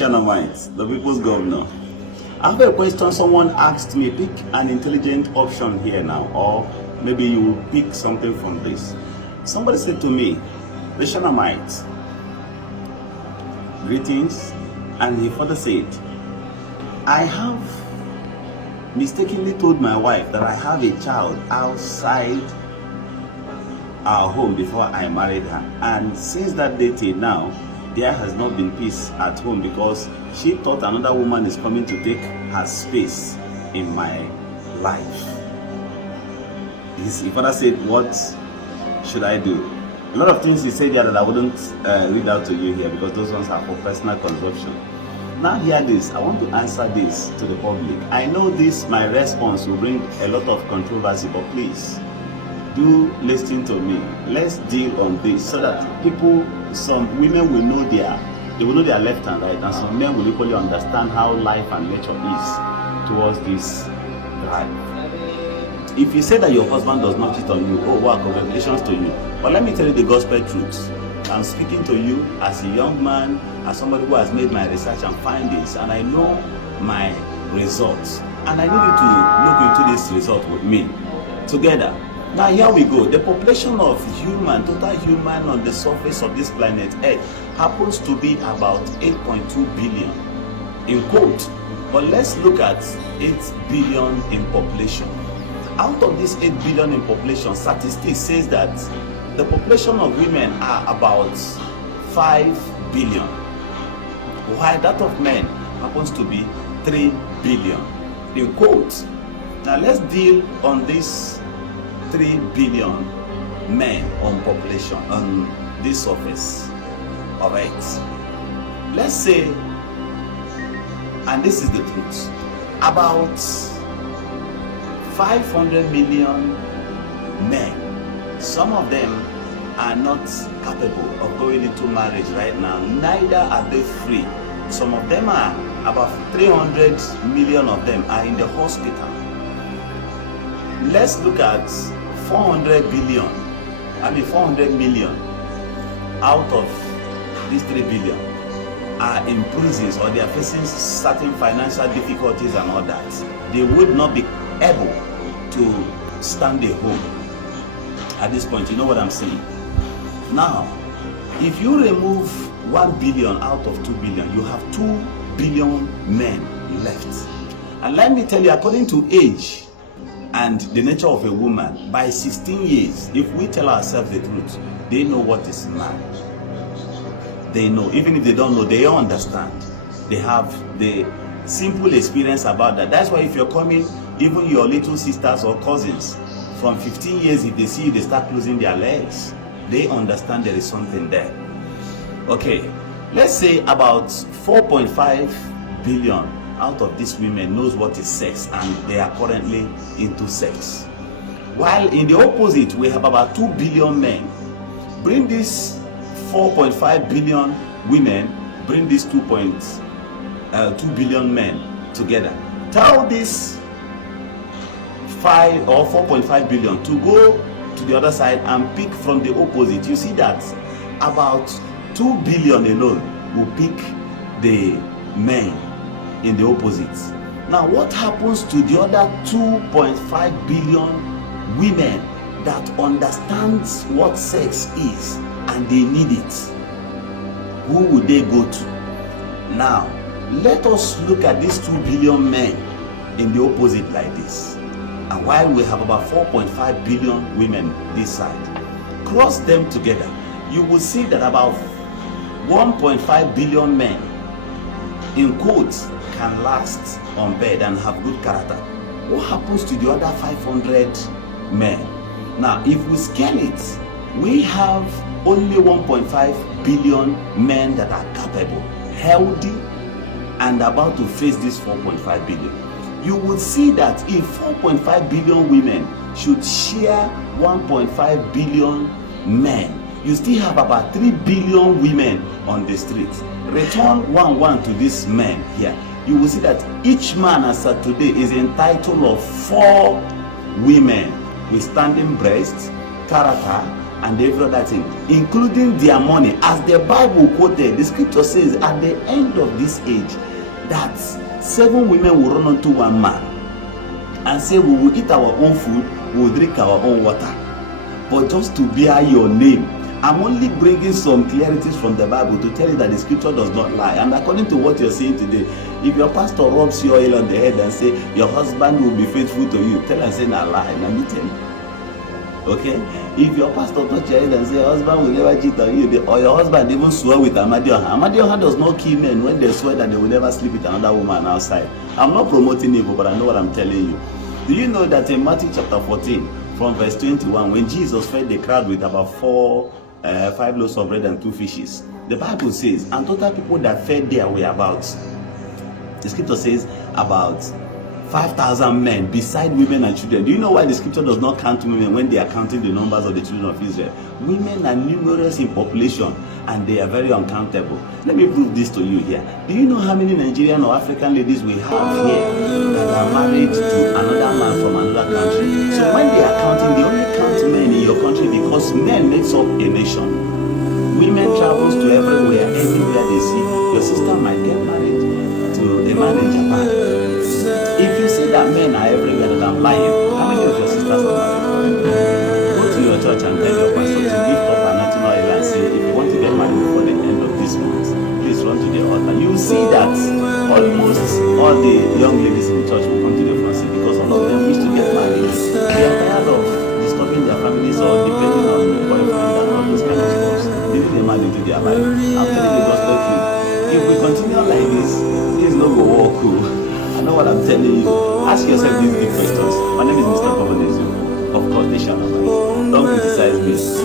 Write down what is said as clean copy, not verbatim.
Traditionen, the people's governor. I have a question. Someone asked me, pick an intelligent option here now, or maybe you will pick something from this. Somebody said to me, Traditionen, greetings, and he further said, I have mistakenly told my wife that I have a child outside our home before I married her, and since that day till now, there has not been peace at home because she thought another woman is coming to take her space in my life. His father said, what should I do? A lot of things he said there that I wouldn't read out to you here because those ones are for personal consumption. Now hear this. I want to answer this to the public. I know this, my response will bring a lot of controversy, but please do listen to me. Let's deal on this so that people, some women will know their left and right, and some men will equally understand how life and nature is towards this life. If you say that your husband does not cheat on you, oh wow, congratulations to you. But let me tell you the gospel truth. I'm speaking to you as a young man, as somebody who has made my research and findings, and I know my results. And I need you to look into this result with me together. Now here we go. The population of total human on the surface of this planet Earth happens to be about 8.2 billion in quote. But let's look at 8 billion in population. Out of this 8 billion in population, statistics says that the population of women are about 5 billion, while that of men happens to be 3 billion in quote. Now let's deal on this 3 billion men on population on this surface of Earth. Let's say, and this is the truth, about 500 million men, some of them are not capable of going into marriage right now, neither are they free. Some of them are, about 300 million of them are in the hospital. Let's look at 400 million out of these 3 billion are in prisons, or they are facing certain financial difficulties and all that. They would not be able to stand a home at this point. You know what I'm saying? Now, if you remove 1 billion out of 2 billion, you have 2 billion men left. And let me tell you, according to age and the nature of a woman, by 16 years, if we tell ourselves the truth, they know what is marriage. They know. Even if they don't know, they understand. They have the simple experience about that. That's why if you're coming, even your little sisters or cousins, from 15 years, if they see you, they start losing their legs. They understand there is something there. Okay, let's say about 4.5 billion out of these women knows what is sex, and they are currently into sex. While in the opposite, we have about 2 billion men. Bring this 4.5 billion women, bring these 2 billion men together. Tell this 5 or 4.5 billion to go to the other side and pick from the opposite. You see that about 2 billion alone will pick the men in the opposite. Now what happens to the other 2.5 billion women that understands what sex is and they need it? Who would they go to? Now let us look at these 2 billion men in the opposite like this. And while we have about 4.5 billion women this side, cross them together, you will see that about 1.5 billion men in quotes can last on bed and have good character. What happens to the other 500 men? Now if we scale it, we have only 1.5 billion men that are capable, healthy, and about to face this 4.5 billion. You would see that if 4.5 billion women should share 1.5 billion men, you still have about 3 billion women on the street. Return 1 to these men here. You will see that each man as of today is entitled of 4 women with standing breasts, character, and every other thing, including their money. As the Bible quoted, the scripture says at the end of this age that 7 women will run unto one man and say, we will eat our own food, we will drink our own water, but just to bear your name. I'm only bringing some clarities from the Bible to tell you that the scripture does not lie. And according to what you're saying today, if your pastor rubs you oil on the head and say your husband will be faithful to you, tell and say na lie, na me tell you. Okay? If your pastor touch your head and say your husband will never cheat on you, or your husband even swear with Amadioha does not kill men when they swear that they will never sleep with another woman outside. I'm not promoting evil, but I know what I'm telling you. Do you know that in Matthew chapter 14, from verse 21, when Jesus fed the crowd with about 5 loaves of bread and 2 fishes, the Bible says, and total people that fed there were about, the scripture says, about 5,000 men, beside women and children. Do you know why the scripture does not count women when they are counting the numbers of the children of Israel? Women are numerous in population and they are very uncountable. Let me prove this to you here. Do you know how many Nigerian or African ladies we have here that are married to another man from another country? So when they are counting, they only count men in your country because men makes up a nation. Women travels to everywhere, anywhere they see. Your sister might get married to a man in Japan. If you see that men are everywhere that I'm lying, how many of your sisters are married? Go to your church and tell your pastor to lift up an anointing oil and say, if you want to get married before the end of this month, please run to the altar. You will see that almost all the young ladies in church will come to the front seat because all of them wish to get married. They are tired of disturbing their families or depending on the boyfriend and all those kind of stuff. They need a man into their life. I'm telling the gospel truth. If we continue like this no go walk cool. I know what I'm telling you. Ask yourself these deep questions. My name is Mr. Bobble. Of course, they shall not. Don't criticize me. Just